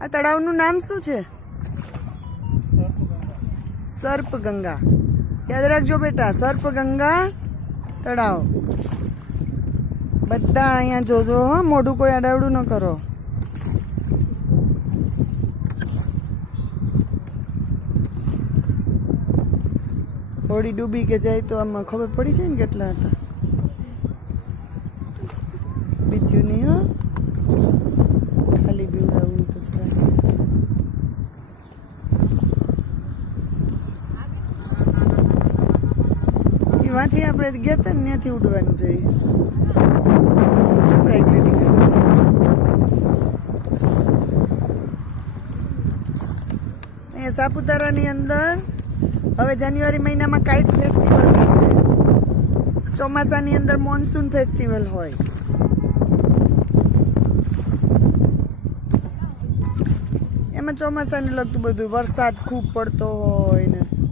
આ તળાવનું નામ શું છે? સર્પગંગા. યાદ રાખજો બેટા, સર્પગંગા તળાવ. બધા અહીંયા જોજો હો, મોઢું કોઈ અડાવડું ન કરો. હોડી ડૂબી કે જાય તો આમાં ખબર પડી જાય ને કેટલા હતા બીજું નહીં, હો ખાલી બીવડાવું તો. એમાંથી આપણે ગયા હતા ને ત્યાંથી ઉડવાનું. અહીંયા સાપુતારાની અંદર હવે જાન્યુઆરી મહિનામાં કાઇટ ફેસ્ટિવલ થશે. ચોમાસાની અંદર મોન્સૂન ફેસ્ટિવલ હોય. એમાં ચોમાસાને લગતું બધું વરસાદ ખૂબ પડતો હોય ને.